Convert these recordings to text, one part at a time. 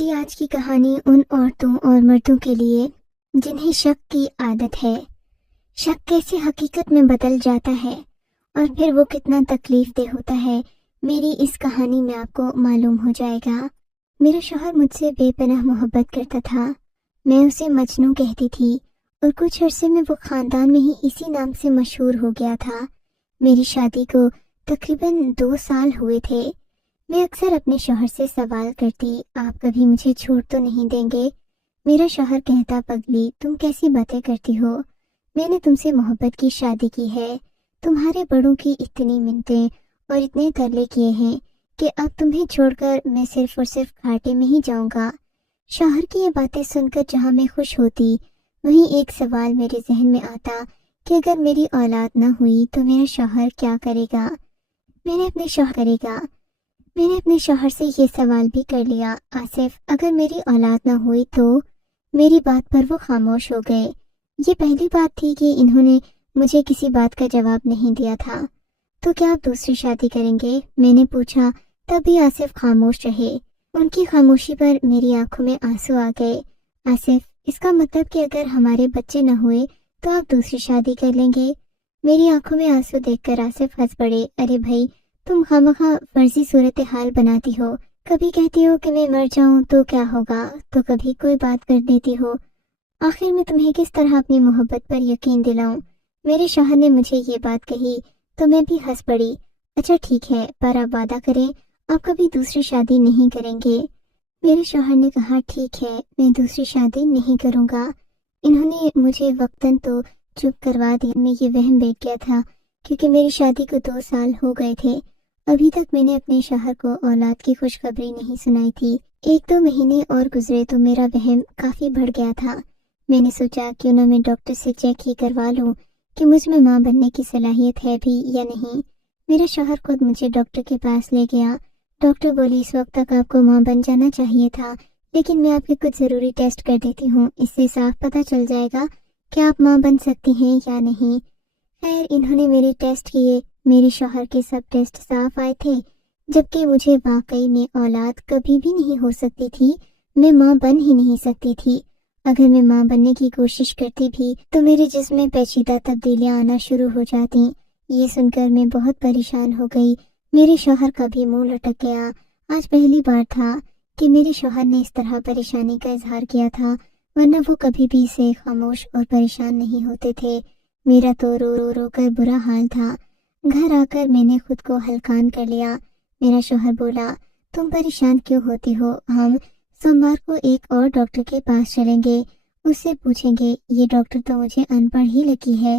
میری آج کی کہانی ان عورتوں اور مردوں کے لیے جنہیں شک کی عادت ہے، شک کیسے حقیقت میں بدل جاتا ہے اور پھر وہ کتنا تکلیف دہ ہوتا ہے، میری اس کہانی میں آپ کو معلوم ہو جائے گا۔ میرا شوہر مجھ سے بے پناہ محبت کرتا تھا، میں اسے مجنوں کہتی تھی اور کچھ عرصے میں وہ خاندان میں ہی اسی نام سے مشہور ہو گیا تھا۔ میری شادی کو تقریباً 2 سال ہوئے تھے۔ میں اکثر اپنے شوہر سے سوال کرتی، آپ کبھی مجھے چھوڑ تو نہیں دیں گے؟ میرا شوہر کہتا، پگلی تم کیسی باتیں کرتی ہو، میں نے تم سے محبت کی شادی کی ہے، تمہارے بڑوں کی اتنی منتیں اور اتنے ترلے کیے ہیں کہ اب تمہیں چھوڑ کر میں صرف اور صرف گھاٹے میں ہی جاؤں گا۔ شوہر کی یہ باتیں سن کر جہاں میں خوش ہوتی، وہیں ایک سوال میرے ذہن میں آتا کہ اگر میری اولاد نہ ہوئی تو میرا شوہر کیا کرے گا؟ میں نے اپنے شوہر سے یہ سوال بھی کر لیا، آصف اگر میری اولاد نہ ہوئی تو؟ میری بات پر وہ خاموش ہو گئے۔ یہ پہلی بات تھی کہ انہوں نے مجھے کسی بات کا جواب نہیں دیا تھا۔ تو کیا آپ دوسری شادی کریں گے؟ میں نے پوچھا، تب بھی آصف خاموش رہے۔ ان کی خاموشی پر میری آنکھوں میں آنسو آ گئے۔ آصف، اس کا مطلب کہ اگر ہمارے بچے نہ ہوئے تو آپ دوسری شادی کر لیں گے؟ میری آنکھوں میں آنسو دیکھ کر آصف ہنس پڑے۔ ارے بھائی، تم خواہ فرضی صورتحال بناتی ہو، کبھی کہتی ہو کہ میں مر جاؤں تو کیا ہوگا، تو کبھی کوئی بات کر دیتی ہو۔ آخر میں تمہیں کس طرح اپنی محبت پر یقین دلاؤں؟ میرے شوہر نے مجھے یہ بات کہی تو میں بھی ہنس پڑی۔ اچھا ٹھیک ہے، پر آپ وعدہ کریں آپ کبھی دوسری شادی نہیں کریں گے؟ میرے شوہر نے کہا، ٹھیک ہے، میں دوسری شادی نہیں کروں گا۔ انہوں نے مجھے وقتاً تو چپ کروا دی، میں یہ وہم بیٹھ گیا تھا کیونکہ میری شادی کو 2 سال ہو گئے تھے۔ ابھی تک میں نے اپنے شوہر کو اولاد کی خوشخبری نہیں سنائی تھی۔ 1-2 مہینے اور گزرے تو میرا وہم کافی بڑھ گیا تھا۔ میں نے سوچا کیوں نہ میں ڈاکٹر سے چیک ہی کروا لوں کہ مجھ میں ماں بننے کی صلاحیت ہے بھی یا نہیں۔ میرا شوہر خود مجھے ڈاکٹر کے پاس لے گیا۔ ڈاکٹر بولی، اس وقت تک آپ کو ماں بن جانا چاہیے تھا، لیکن میں آپ کے کچھ ضروری ٹیسٹ کر دیتی ہوں، اس سے صاف پتہ چل جائے گا کہ آپ ماں بن سکتی ہیں یا نہیں۔ خیر، انہوں نے میرے ٹیسٹ کیے، میرے شوہر کے سب ٹیسٹ صاف آئے تھے، جبکہ مجھے واقعی میں اولاد کبھی بھی نہیں ہو سکتی تھی، میں ماں بن ہی نہیں سکتی تھی۔ اگر میں ماں بننے کی کوشش کرتی بھی تو میرے جسم میں پیچیدہ تبدیلیاں آنا شروع ہو جاتی۔ یہ سن کر میں بہت پریشان ہو گئی۔ میرے شوہر کا بھی منہ لٹک گیا۔ آج پہلی بار تھا کہ میرے شوہر نے اس طرح پریشانی کا اظہار کیا تھا، ورنہ وہ کبھی بھی سے خاموش اور پریشان نہیں ہوتے تھے۔ میرا تو رو رو رو کر برا حال تھا۔ گھر آ کر میں نے خود کو ہلکان کر لیا۔ میرا شوہر بولا، تم پریشان کیوں ہوتی ہو؟ ہم سوموار کو ایک اور ڈاکٹر کے پاس چلیں گے، اس سے پوچھیں گے۔ یہ ڈاکٹر تو مجھے ان پڑھ ہی لگی ہے۔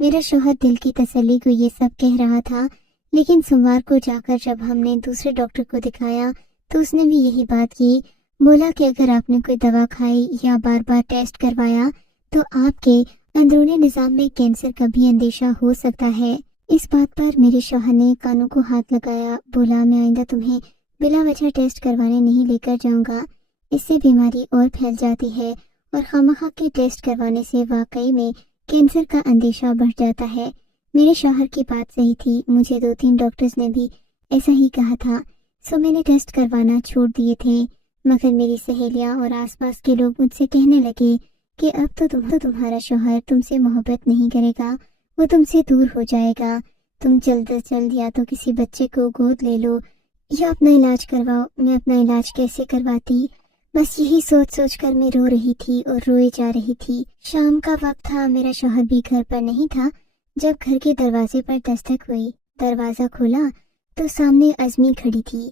میرا شوہر دل کی تسلی کو یہ سب کہہ رہا تھا، لیکن سوموار کو جا کر جب ہم نے دوسرے ڈاکٹر کو دکھایا تو اس نے بھی یہی بات کی۔ بولا کہ اگر آپ نے کوئی دوا کھائی یا بار بار ٹیسٹ کروایا تو آپ کے اندرونی نظام میں کینسر کا بھی اندیشہ ہو سکتا ہے۔ اس بات پر میرے شوہر نے کانوں کو ہاتھ لگایا۔ بولا، میں آئندہ تمہیں بلا وجہ ٹیسٹ کروانے نہیں لے کر جاؤں گا، اس سے بیماری اور پھیل جاتی ہے، اور خواہ کے ٹیسٹ کروانے سے واقعی میں کینسر کا اندیشہ بڑھ جاتا ہے۔ میرے شوہر کی بات صحیح تھی، مجھے 2-3 ڈاکٹرز نے بھی ایسا ہی کہا تھا، سو میں نے ٹیسٹ کروانا چھوڑ دیے تھے۔ مگر میری سہیلیاں اور آس پاس کے لوگ مجھ سے کہنے لگے کہ اب تو تمہارا شوہر تم سے محبت نہیں کرے گا، وہ تم سے دور ہو جائے گا، تم جلد از جلد یا تو کسی بچے کو گود لے لو یا اپنا علاج کرواؤ۔ میں اپنا علاج کیسے کرواتی؟ بس یہی سوچ سوچ کر میں رو رہی تھی اور روئے جا رہی تھی۔ شام کا وقت تھا، میرا شوہر بھی گھر پر نہیں تھا۔ جب گھر کے دروازے پر دستک ہوئی، دروازہ کھولا تو سامنے عزمی کھڑی تھی۔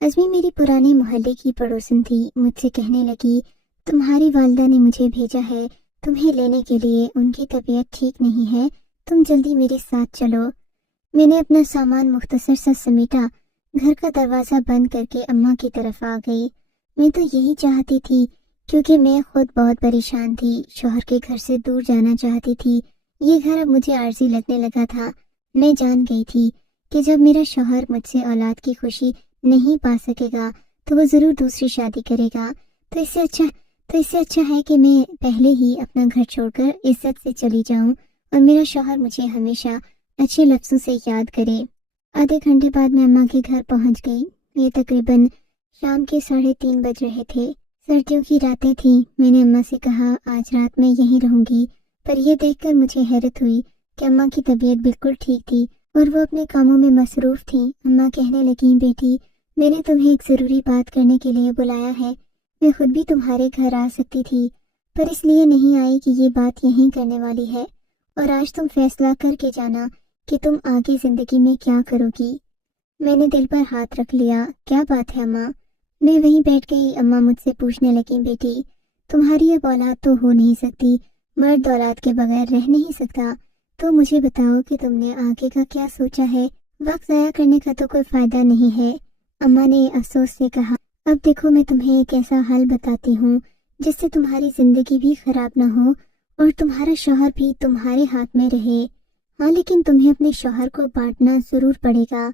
عزمی میری پرانے محلے کی پڑوسن تھی۔ مجھ سے کہنے لگی، تمہاری والدہ نے مجھے بھیجا ہے تمہیں لینے کے لیے، ان کی طبیعت ٹھیک نہیں ہے، تم جلدی میرے ساتھ چلو۔ میں نے اپنا سامان مختصر سا سمیٹا، گھر کا دروازہ بند کر کے اماں کی طرف آ گئی۔ میں تو یہی چاہتی تھی کیونکہ میں خود بہت پریشان تھی، شوہر کے گھر سے دور جانا چاہتی تھی۔ یہ گھر اب مجھے عارضی لگنے لگا تھا۔ میں جان گئی تھی کہ جب میرا شوہر مجھ سے اولاد کی خوشی نہیں پا سکے گا تو وہ ضرور دوسری شادی کرے گا، تو اس سے اچھا ہے کہ میں پہلے ہی اپنا گھر چھوڑ کر عزت سے چلی جاؤں اور میرا شوہر مجھے ہمیشہ اچھے لفظوں سے یاد کرے۔ آدھے گھنٹے بعد میں اماں کے گھر پہنچ گئی۔ یہ تقریباً شام کے 3:30 بج رہے تھے۔ سردیوں کی راتیں تھیں۔ میں نے اماں سے کہا آج رات میں یہیں رہوں گی، پر یہ دیکھ کر مجھے حیرت ہوئی کہ اماں کی طبیعت بالکل ٹھیک تھی اور وہ اپنے کاموں میں مصروف تھیں۔ اماں کہنے لگیں بیٹی، میں نے تمہیں ایک ضروری بات کرنے کے لیے بلایا ہے۔ میں خود بھی تمہارے گھر آ سکتی تھی، پر اس لیے نہیں آئی کہ یہ بات یہیں کرنے والی ہے، اور آج تم فیصلہ کر کے جانا کہ تم آگے زندگی میں کیا کرو گی۔ میں نے دل پر ہاتھ رکھ لیا۔ کیا بات ہے اماں؟ میں وہیں بیٹھ گئی۔ اماں مجھ سے پوچھنے لگیں بیٹی، تمہاری اب اولاد تو ہو نہیں سکتی، مرد اولاد کے بغیر رہ نہیں سکتا، تو مجھے بتاؤ کہ تم نے آگے کا کیا سوچا ہے؟ وقت ضائع کرنے کا تو کوئی فائدہ نہیں ہے۔ اماں نے افسوس سے کہا اب دیکھو میں تمہیں ایک ایسا حل بتاتی ہوں جس سے تمہاری زندگی بھی خراب نہ ہو اور تمہارا شوہر بھی تمہارے ہاتھ میں رہے۔ ہاں لیکن تمہیں اپنے شوہر کو بانٹنا ضرور پڑے گا۔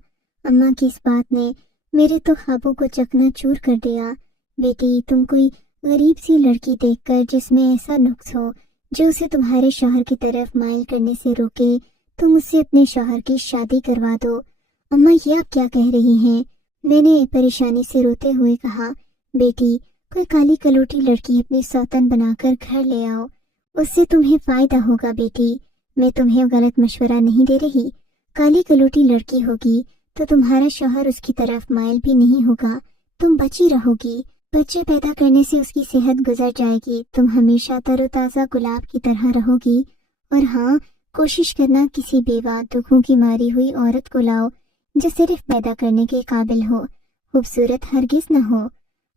اماں کی اس بات نے میرے تو خوابوں کو چکنا چور کر دیا۔ بیٹی تم کوئی غریب سی لڑکی دیکھ کر جس میں ایسا نقص ہو جو اسے تمہارے شوہر کی طرف مائل کرنے سے روکے، تم اس سے اپنے شوہر کی شادی کروا دو۔ اماں یہ آپ کیا کہہ رہی ہیں؟ میں نے پریشانی سے روتے ہوئے کہا بیٹی کوئی کالی کلوٹی لڑکی اپنی سوتن بنا کر گھر لے آؤ، اس سے تمہیں فائدہ ہوگا۔ بیٹی میں تمہیں غلط مشورہ نہیں دے رہی، کالی کلوٹی لڑکی ہوگی تو تمہارا شوہر اس کی طرف مائل بھی نہیں ہوگا، تم بچی رہو گی، بچے پیدا کرنے سے اس کی صحت گزر جائے گی، تم ہمیشہ تر و تازہ گلاب کی طرح رہو گی۔ اور ہاں کوشش کرنا کسی بیوہ دکھوں کی ماری ہوئی عورت کو لاؤ جو صرف پیدا کرنے کے قابل ہو، خوبصورت ہرگز نہ ہو۔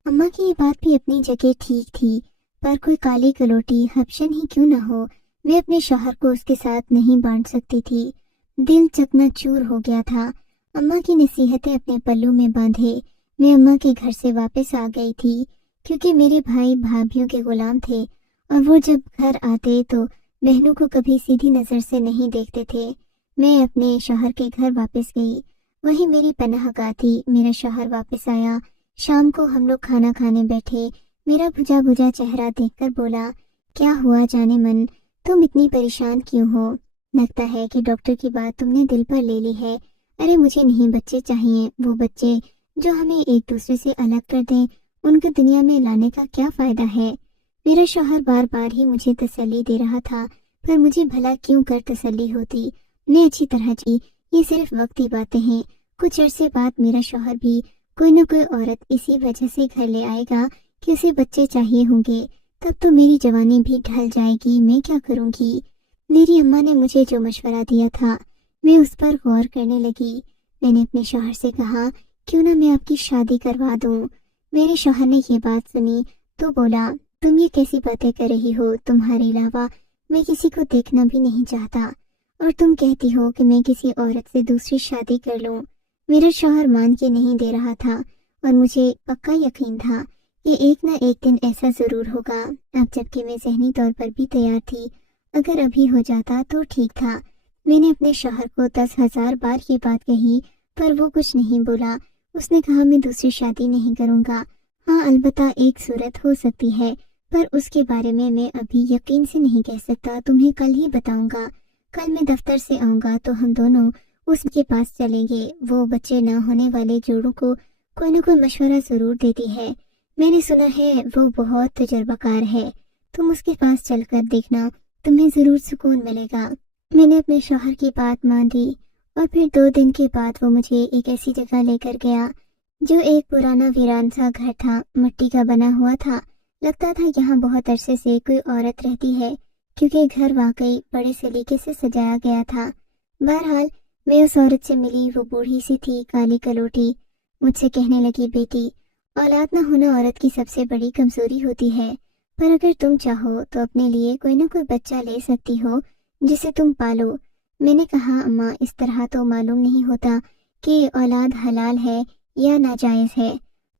اماں کی یہ بات بھی اپنی جگہ ٹھیک تھی، پر کوئی کالی کلوٹی ہبشن ہی کیوں نہ ہو، میں اپنے شوہر کو اس کے ساتھ نہیں بانٹ سکتی تھی۔ دل چکنا چور ہو گیا تھا۔ اماں کی نصیحتیں اپنے پلوں میں باندھے میں اماں کے گھر سے واپس آ گئی تھی، کیونکہ میرے بھائی بھابھیوں کے غلام تھے اور وہ جب گھر آتے تو بہنوں کو کبھی سیدھی نظر سے نہیں دیکھتے تھے۔ میں اپنے شوہر کے گھر واپس گئی، وہی میری پناہ گاہ تھی۔ میرا شوہر واپس آیا، شام کو ہم لوگ کھانا کھانے بیٹھے۔ میرا بجھا بجھا چہرہ دیکھ کر بولا کیا ہوا جانے من، تم اتنی پریشان کیوں ہو؟ لگتا ہے کہ ڈاکٹر کی بات تم نے دل پر لے لی ہے۔ ارے مجھے نہیں بچے چاہیے، وہ بچے جو ہمیں ایک دوسرے سے الگ کر دیں، ان کو دنیا میں لانے کا کیا فائدہ ہے؟ میرا شوہر بار بار ہی مجھے تسلی دے رہا تھا، پر مجھے بھلا کیوں کر تسلی ہوتی؟ میں اچھی طرح جی، یہ صرف وقتی باتیں ہیں، کچھ عرصے بعد میرا شوہر بھی کوئی نہ کوئی عورت اسی وجہ سے گھر لے آئے گا کہ اسے بچے چاہیے ہوں گے، تب تو میری جوانی بھی ڈھل جائے گی، میں کیا کروں گی؟ میری اماں نے مجھے جو مشورہ دیا تھا میں اس پر غور کرنے لگی۔ میں نے اپنے شوہر سے کہا کیوں نہ میں آپ کی شادی کروا دوں؟ میرے شوہر نے یہ بات سنی تو بولا تم یہ کیسی باتیں کر رہی ہو؟ تمہارے علاوہ میں کسی کو دیکھنا بھی نہیں چاہتا، اور تم کہتی ہو کہ میں کسی عورت سے دوسری شادی کر لوں۔ میرا شوہر مان کے نہیں دے رہا تھا، اور مجھے پکا یقین تھا کہ ایک نہ ایک دن ایسا ضرور ہوگا۔ اب جبکہ میں ذہنی طور پر بھی تیار تھی، اگر ابھی ہو جاتا تو ٹھیک تھا۔ میں نے اپنے شوہر کو 10,000 بار یہ بات کہی، پر وہ کچھ نہیں بولا۔ اس نے کہا میں دوسری شادی نہیں کروں گا، ہاں البتہ ایک صورت ہو سکتی ہے، پر اس کے بارے میں ابھی یقین سے نہیں کہہ سکتا، تمہیں کل ہی بتاؤں گا۔ کل میں دفتر سے آؤں گا تو ہم دونوں اس کے پاس چلیں گے، وہ بچے نہ ہونے والے جوڑوں کو کوئی نہ کوئی مشورہ ضرور دیتی ہے، میں نے سنا ہے وہ بہت تجربہ کار ہے، تم اس کے پاس چل کر دیکھنا، تمہیں ضرور سکون ملے گا۔ میں نے اپنے شوہر کی بات مان لی، اور پھر 2 دن کے بعد وہ مجھے ایک ایسی جگہ لے کر گیا جو ایک پرانا ویران سا گھر تھا، مٹی کا بنا ہوا تھا۔ لگتا تھا یہاں بہت عرصے سے کوئی عورت رہتی ہے، کیونکہ گھر واقعی بڑے سلیقے سے سجایا گیا تھا۔ بہرحال میں اس عورت سے ملی، وہ بوڑھی سی تھی، کالی کلوٹی۔ مجھ سے کہنے لگی بیٹی اولاد نہ ہونا عورت کی سب سے بڑی کمزوری ہوتی ہے، پر اگر تم چاہو تو اپنے لیے کوئی نہ کوئی بچہ لے سکتی ہو جسے تم پالو۔ میں نے کہا اماں اس طرح تو معلوم نہیں ہوتا کہ اولاد حلال ہے یا ناجائز ہے۔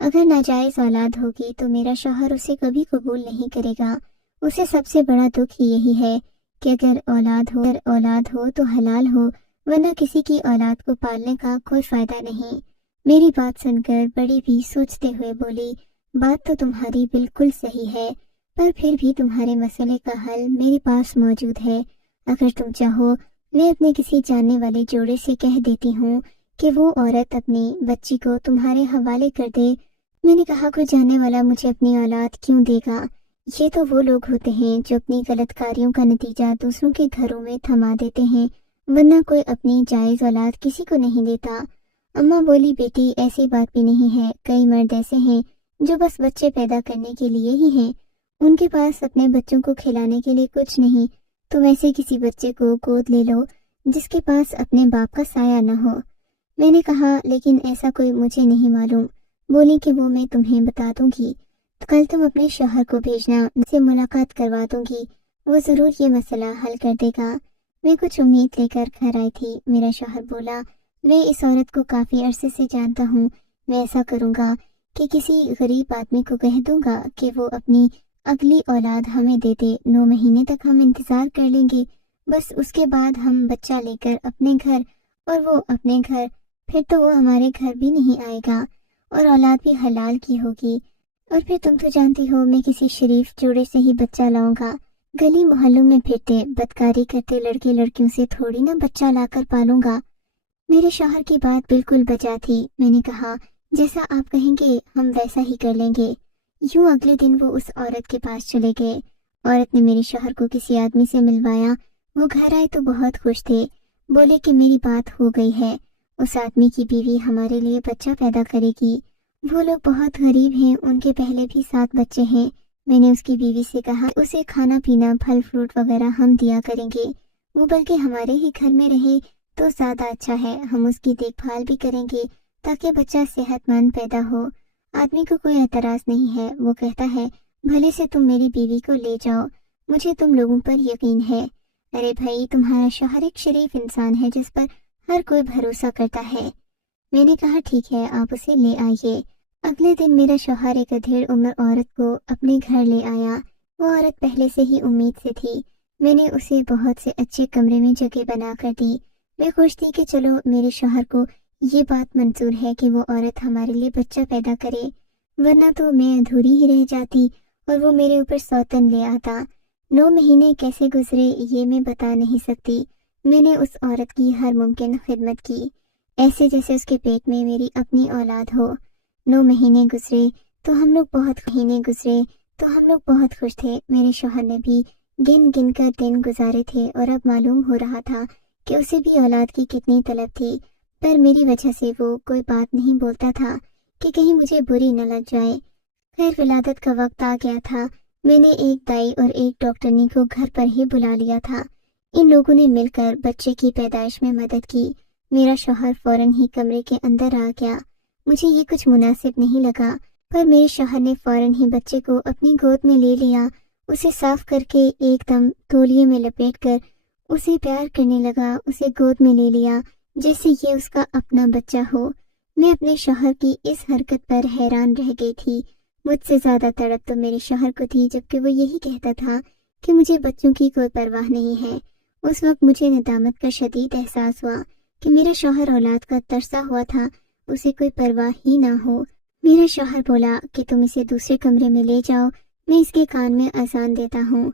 اگر ناجائز اولاد ہوگی تو میرا شوہر اسے کبھی قبول نہیں کرے گا۔ اسے سب سے بڑا دکھ یہی ہے کہ اگر اولاد ہو تو حلال ہو، ورنہ کسی کی اولاد کو پالنے کا کوئی فائدہ نہیں۔ میری بات سن کر بڑی بھی سوچتے ہوئے بولی بات تو تمہاری بالکل صحیح ہے، پر پھر بھی تمہارے مسئلے کا حل میرے پاس موجود ہے۔ اگر تم چاہو میں اپنے کسی جاننے والے جوڑے سے کہہ دیتی ہوں کہ وہ عورت اپنی بچی کو تمہارے حوالے کر دے، میں نے کہا کوئی جاننے والا مجھے اپنی اولاد کیوں دے گا؟ یہ تو وہ لوگ ہوتے ہیں جو اپنی غلط کاریوں کا نتیجہ دوسروں کے گھروں میں تھما دیتے ہیں، ورنہ کوئی اپنی جائز اولاد کسی کو نہیں دیتا۔ اماں بولی بیٹی ایسی بات بھی نہیں ہے، کئی مرد ایسے ہیں جو بس بچے پیدا کرنے کے لیے ہی ہیں، ان کے پاس اپنے بچوں کو کھلانے کے لیے کچھ نہیں۔ تم ایسے کسی بچے کو گود لے لو جس کے پاس اپنے باپ کا سایہ نہ ہو۔ میں نے کہا لیکن ایسا کوئی مجھے نہیں معلوم۔ بولی کہ وہ میں تمہیں بتا دوں گی، تو کل تم اپنے شوہر کو بھیجنا، ان سے ملاقات کروا دوں گی، وہ ضرور یہ مسئلہ حل کر دے گا۔ میں کچھ امید لے کر گھر آئی تھی۔ میرا شوہر بولا میں اس عورت کو کافی عرصے سے جانتا ہوں، میں ایسا کروں گا کہ کسی غریب آدمی کو کہہ دوں گا کہ وہ اپنی اگلی اولاد ہمیں دے دے، 9 مہینے تک ہم انتظار کر لیں گے، بس اس کے بعد ہم بچہ لے کر اپنے گھر اور وہ اپنے گھر، پھر تو وہ ہمارے گھر بھی نہیں آئے گا اور اولاد بھی حلال کی ہوگی، اور پھر تم تو جانتی ہو میں کسی شریف جوڑے سے ہی بچہ لاؤں گا۔ گلی محلوں میں پھرتے بدکاری کرتے لڑکے لڑکیوں سے تھوڑی نہ بچہ لا کر پالوں گا۔ میرے شوہر کی بات بالکل بجا تھی۔ میں نے کہا جیسا آپ کہیں گے ہم ویسا ہی کر لیں گے۔ یوں اگلے دن وہ اس عورت کے پاس چلے گئے۔ عورت نے میرے شوہر کو کسی آدمی سے ملوایا۔ وہ گھر آئے تو بہت خوش تھے، بولے کہ میری بات ہو گئی ہے، اس آدمی کی بیوی ہمارے لیے بچہ پیدا کرے گی۔ وہ لوگ بہت غریب ہیں، ان کے پہلے بھی 7 بچے ہیں۔ میں نے اس کی بیوی سے کہا اسے کھانا پینا پھل فروٹ وغیرہ ہم دیا کریں گے، وہ بلکہ ہمارے ہی گھر میں رہے تو زیادہ اچھا ہے، ہم اس کی دیکھ بھال بھی کریں گے تاکہ بچہ صحت مند پیدا ہو۔ آدمی کو کوئی اعتراض نہیں ہے، وہ کہتا ہے بھلے سے تم میری بیوی کو لے جاؤ، مجھے تم لوگوں پر یقین ہے۔ ارے بھائی تمہارا شوہر ایک شریف انسان ہے جس پر ہر کوئی بھروسہ کرتا ہے۔ میں نے کہا ٹھیک ہے آپ اسے لے آئیے۔ اگلے دن میرا شوہر ایک ادھیڑ عمر عورت کو اپنے گھر لے آیا۔ وہ عورت پہلے سے ہی امید سے تھی۔ میں نے اسے بہت سے اچھے کمرے میں جگہ بنا کر دی۔ میں خوش تھی کہ چلو میرے شوہر کو یہ بات منظور ہے کہ وہ عورت ہمارے لیے بچہ پیدا کرے، ورنہ تو میں ادھوری ہی رہ جاتی اور وہ میرے اوپر سوتن لے آتا۔ 9 مہینے کیسے گزرے یہ میں بتا نہیں سکتی۔ میں نے اس عورت کی ہر ممکن خدمت کی، ایسے جیسے اس کے پیٹ میں میری اپنی اولاد ہو۔ 9 مہینے گزرے تو ہم لوگ بہت خوش تھے۔ میرے شوہر نے بھی گن گن کر دن گزارے تھے اور اب معلوم ہو رہا تھا کہ اسے بھی اولاد کی کتنی طلب تھی، پر میری وجہ سے وہ کوئی بات نہیں بولتا تھا کہ کہیں مجھے بری نہ لگ جائے۔ خیر ولادت کا وقت آ گیا تھا۔ میں نے ایک دائی اور ایک ڈاکٹرنی کو گھر پر ہی بلا لیا تھا۔ ان لوگوں نے مل کر بچے کی پیدائش میں مدد کی۔ میرا شوہر فوراً ہی کمرے کے اندر آ گیا۔ مجھے یہ کچھ مناسب نہیں لگا، پر میرے شوہر نے فوراً ہی بچے کو اپنی گود میں لے لیا، اسے صاف کر کے ایک دم تولیے میں لپیٹ کر اسے پیار کرنے لگا، اسے گود میں لے لیا جیسے یہ اس کا اپنا بچہ ہو۔ میں اپنے شوہر کی اس حرکت پر حیران رہ گئی تھی۔ مجھ سے زیادہ تڑپ تو میرے شوہر کو تھی، جبکہ وہ یہی کہتا تھا کہ مجھے بچوں کی کوئی پرواہ نہیں ہے۔ اس وقت مجھے ندامت کا شدید احساس ہوا کہ میرا شوہر اولاد کا ترسا ہوا تھا، اسے کوئی پرواہ ہی نہ ہو۔ میرا شوہر بولا کہ تم اسے دوسرے کمرے میں لے جاؤ، میں اس کے کان میں اذان دیتا ہوں،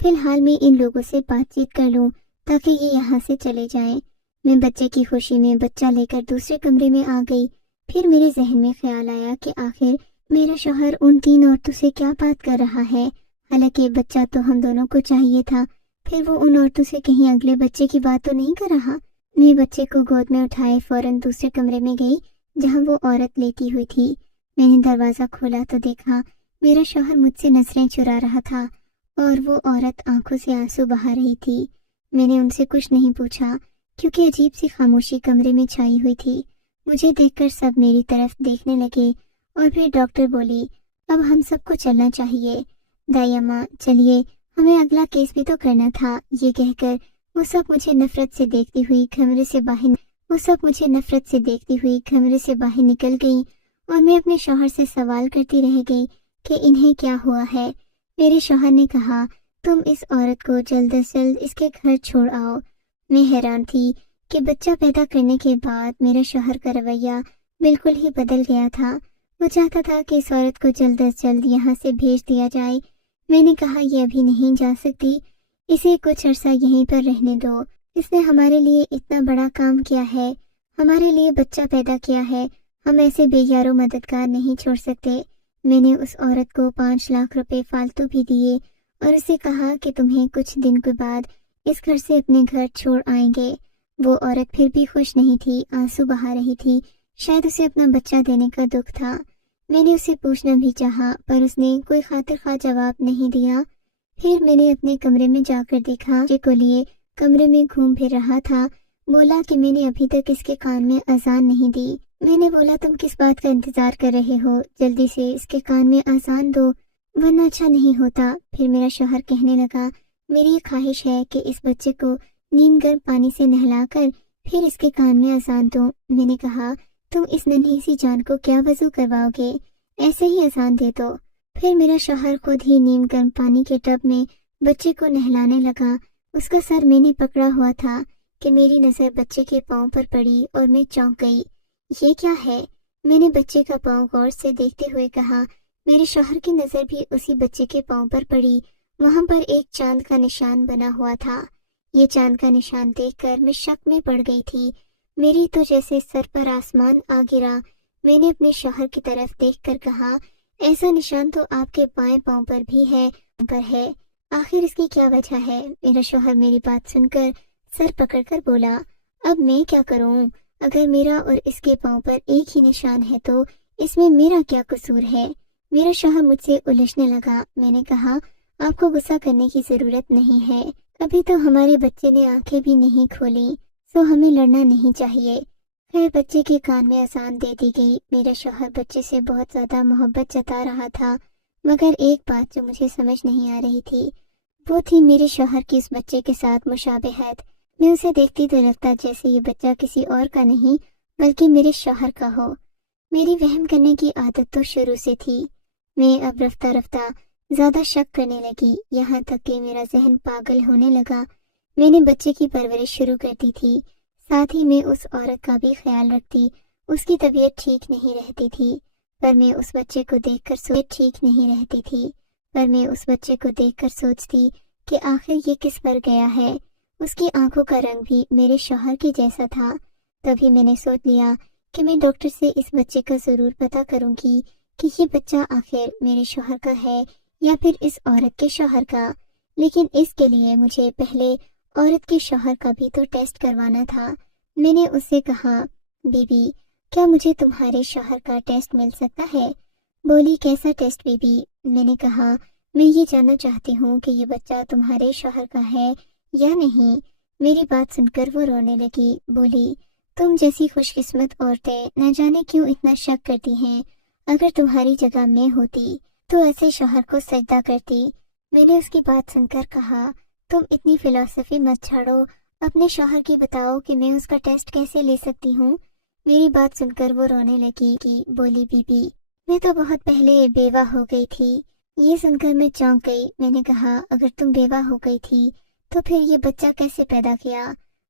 فی الحال میں ان لوگوں سے بات چیت کر لوں تاکہ یہ یہاں سے چلے جائیں۔ میں بچے کی خوشی میں بچہ لے کر دوسرے کمرے میں آ گئی۔ پھر میرے ذہن میں خیال آیا کہ آخر میرا شوہر ان 3 عورتوں سے کیا بات کر رہا ہے، حالانکہ بچہ تو ہم دونوں کو چاہیے تھا، پھر وہ ان عورتوں سے کہیں اگلے بچے کی بات تو نہیں کر رہا۔ میں بچے کو گود میں اٹھائے فوراً دوسرے کمرے میں گئی جہاں وہ عورت لیٹی ہوئی تھی۔ میں نے دروازہ کھولا تو دیکھا میرا شوہر مجھ سے نظریں چرا رہا تھا اور وہ عورت آنکھوں سے آنسو بہا رہی تھی۔ میں نے ان سے کچھ نہیں پوچھا کیونکہ عجیب سی خاموشی کمرے میں چھائی ہوئی تھی۔ مجھے دیکھ کر سب میری طرف دیکھنے لگے اور پھر ڈاکٹر بولی اب ہم سب کو چلنا چاہیے۔ دائی اماں چلیے، ہمیں اگلا کیس بھی تو کرنا تھا۔ یہ کہہ کر وہ سب مجھے نفرت سے دیکھتی ہوئی کمرے سے باہر نکل گئی اور میں اپنے شوہر سے سوال کرتی رہ گئی کہ انہیں کیا ہوا ہے۔ میرے شوہر نے کہا تم اس عورت کو جلد از جلد اس کے گھر چھوڑ آؤ۔ میں حیران تھی کہ بچہ پیدا کرنے کے بعد میرا شوہر کا رویہ بالکل ہی بدل گیا تھا۔ وہ چاہتا تھا کہ اس عورت کو جلد از جلد یہاں سے بھیج دیا جائے۔ میں نے کہا یہ ابھی نہیں جا سکتی، اسے کچھ عرصہ یہیں پر رہنے دو، اس نے ہمارے لیے اتنا بڑا کام کیا ہے، ہمارے لیے بچہ پیدا کیا ہے، ہم ایسے بے یارو مددگار نہیں چھوڑ سکتے۔ میں نے اس عورت کو 5 لاکھ روپے فالتو بھی دیے اور اسے کہا کہ تمہیں کچھ دن کے بعد اس گھر سے اپنے گھر چھوڑ آئیں گے۔ وہ عورت پھر بھی خوش نہیں تھی، آنسو بہا رہی تھی، شاید اسے اپنا بچہ دینے کا دکھ تھا۔ میں نے اسے پوچھنا بھی چاہا پر اس نے کوئی خاطر خواہ جواب نہیں دیا۔ پھر میں نے اپنے کمرے میں جا کر دیکھا، بچے کو لیے کمرے میں گھوم پھر رہا تھا۔ بولا کہ میں نے ابھی تک اس کے کان میں اذان نہیں دی۔ میں نے بولا تم کس بات کا انتظار کر رہے ہو، جلدی سے اس کے کان میں اذان دو ورنہ اچھا نہیں ہوتا۔ پھر میرا شوہر کہنے لگا میری یہ خواہش ہے کہ اس بچے کو نیم گرم پانی سے نہلا کر پھر اس کے کان میں اذان دو۔ میں نے کہا تم اس ننھی سی جان کو کیا وضو کرواؤ گے، ایسے ہی اذان دے دو۔ پھر میرا شوہر خود ہی نیم گرم پانی کے ٹب میں بچے کو نہلانے لگا۔ اس کا سر میں نے پکڑا ہوا تھا کہ میری نظر بچے کے پاؤں پر پڑی اور میں چونک گئی۔ یہ کیا ہے؟ میں نے بچے کا پاؤں غور سے دیکھتے ہوئے کہا۔ میرے شوہر کی نظر بھی اسی بچے کے پاؤں پر پڑی۔ وہاں پر ایک چاند کا نشان بنا ہوا تھا۔ یہ چاند کا نشان دیکھ کر میں شک میں پڑ گئی تھی۔ میری تو جیسے سر پر آسمان آ گرا۔ میں نے اپنے شوہر کی طرف دیکھ کر کہا ایسا نشان تو آپ کے بائیں پاؤں پر بھی ہے، آخر اس کی کیا وجہ ہے؟ میرا شوہر میری بات سن کر سر پکڑ کر بولا اب میں کیا کروں؟ اگر میرا اور اس کے پاؤں پر ایک ہی نشان ہے تو اس میں میرا کیا قصور ہے؟ میرا شوہر مجھ سے الجھنے لگا۔ میں نے کہا آپ کو غصہ کرنے کی ضرورت نہیں ہے، ابھی تو ہمارے بچے نے آنکھیں بھی نہیں کھولی، سو ہمیں لڑنا نہیں چاہیے۔ خیر بچے کے کان میں اذان دے دی گئی۔ میرا شوہر بچے سے بہت زیادہ محبت جتا رہا تھا، مگر ایک بات جو مجھے سمجھ نہیں آ رہی تھی وہ تھی میرے شوہر کی اس بچے کے ساتھ مشابہت۔ میں اسے دیکھتی تو لگتا جیسے یہ بچہ کسی اور کا نہیں بلکہ میرے شوہر کا ہو۔ میری وہم کرنے کی عادت تو شروع سے تھی۔ میں اب رفتہ رفتہ زیادہ شک کرنے لگی، یہاں تک کہ میرا ذہن پاگل ہونے لگا۔ میں نے بچے کی پرورش شروع کر دی تھی، ساتھ ہی میں اس عورت کا بھی خیال رکھتی۔ اس کی طبیعت ٹھیک نہیں رہتی تھی پر میں اس بچے کو دیکھ کر سوچتی کہ آخر یہ کس پر گیا ہے۔ اس کی آنکھوں کا رنگ بھی میرے شوہر کے جیسا تھا۔ تبھی میں نے سوچ لیا کہ میں ڈاکٹر سے اس بچے کا ضرور پتہ کروں گی کہ یہ بچہ آخر میرے شوہر کا ہے یا پھر اس عورت کے شوہر کا۔ لیکن اس کے لیے مجھے پہلے عورت کے شوہر کا بھی تو ٹیسٹ کروانا تھا۔ میں نے اس سے کہا بی بی کیا مجھے تمہارے شوہر کا ٹیسٹ مل سکتا ہے؟ بولی کیسا ٹیسٹ بی بی؟ میں نے کہا میں یہ جاننا چاہتی ہوں کہ یہ بچہ تمہارے شوہر کا ہے یا نہیں۔ میری بات سن کر وہ رونے لگی، بولی تم جیسی خوش قسمت عورتیں نہ جانے کیوں اتنا شک کرتی ہیں، اگر تمہاری جگہ میں ہوتی تو ایسے شوہر کو سجدہ کرتی۔ میں نے اس کی بات سن کر کہا تم اتنی فلسفی مت چھاڑو، اپنے شوہر کی بتاؤ کہ میں اس کا ٹیسٹ کیسے لے سکتی ہوں۔ میری بات سن کر وہ رونے لگی کہ بولی بی بی میں تو بہت پہلے بیوہ ہو گئی تھی۔ یہ سن کر میں چونک گئی۔ میں نے کہا اگر تم بیوہ ہو گئی تھی تو پھر یہ بچہ کیسے پیدا کیا؟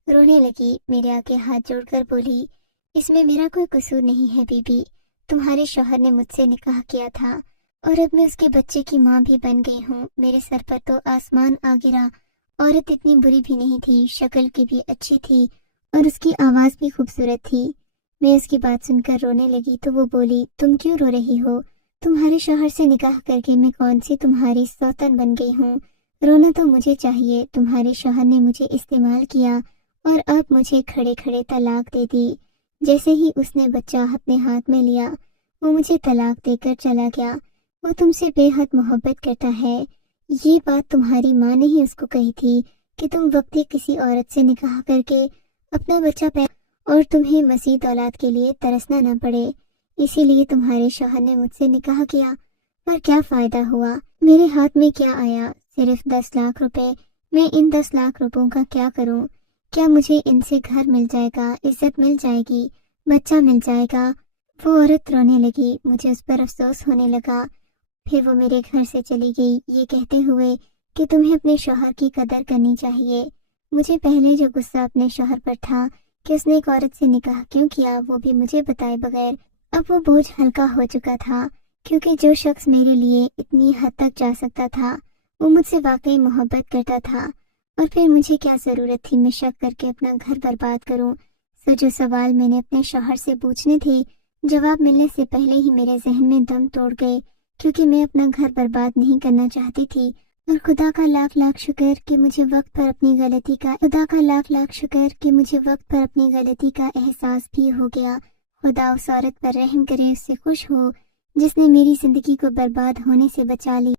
رونے لگی، میرے آگے ہاتھ جوڑ کر بولی اس میں میرا کوئی قصور نہیں ہے بی بی، تمہارے شوہر نے مجھ سے نکاح کیا تھا اور اب میں اس کے بچے کی ماں بھی بن گئی ہوں۔ میرے سر پر تو آسمان آ گرا۔ عورت اتنی بری بھی نہیں تھی، شکل کی بھی اچھی تھی اور اس کی آواز بھی خوبصورت تھی۔ میں اس کی بات سن کر رونے لگی تو وہ بولی تم کیوں رو رہی ہو؟ تمہارے شوہر سے نکاح کر کے میں کون سی تمہاری سوتن بن گئی ہوں؟ رونا تو مجھے چاہیے، تمہارے شوہر نے مجھے استعمال کیا اور اب مجھے کھڑے کھڑے طلاق دے دی۔ جیسے ہی اس نے بچہ اپنے ہاتھ میں لیا وہ مجھے طلاق دے کر چلا گیا۔ وہ تم سے بے حد محبت کرتا ہے۔ یہ بات تمہاری ماں نے ہی اس کو کہی تھی کہ تم وقتی کسی عورت سے نکاح کر کے اپنا بچہ اور تمہیں مزید اولاد کے لیے ترسنا نہ پڑے، اسی لیے تمہارے شوہر نے مجھ سے نکاح کیا۔ پر کیا فائدہ ہوا؟ میرے ہاتھ میں کیا آیا؟ صرف 10 لاکھ روپے۔ میں ان 10 لاکھ روپوں کا کیا کروں؟ کیا مجھے ان سے گھر مل جائے گا، عزت مل جائے گی، بچہ مل جائے گا؟ وہ عورت رونے لگی، مجھے اس پر افسوس ہونے لگا۔ پھر وہ میرے گھر سے چلی گئی یہ کہتے ہوئے کہ تمہیں اپنے شوہر کی قدر کرنی چاہیے۔ مجھے پہلے جو غصہ اپنے شوہر پر تھا کہ اس نے ایک عورت سے نکاح کیوں کیا وہ بھی مجھے بتائے بغیر، اب وہ بوجھ ہلکا ہو چکا تھا، کیونکہ جو شخص میرے لیے اتنی حد تک جا سکتا تھا وہ مجھ سے واقعی محبت کرتا تھا، اور پھر مجھے کیا ضرورت تھی میں شک کر کے اپنا گھر برباد کروں۔ سو جو سوال میں نے اپنے شوہر سے پوچھنے تھے جواب ملنے سے پہلے ہی میرے ذہن میں دم توڑ گئے، کیونکہ میں اپنا گھر برباد نہیں کرنا چاہتی تھی، اور خدا کا لاکھ لاکھ شکر کہ مجھے وقت پر اپنی غلطی کا احساس بھی ہو گیا۔ خدا اس عورت پر رحم کرے، اس سے خوش ہو جس نے میری زندگی کو برباد ہونے سے بچا لی۔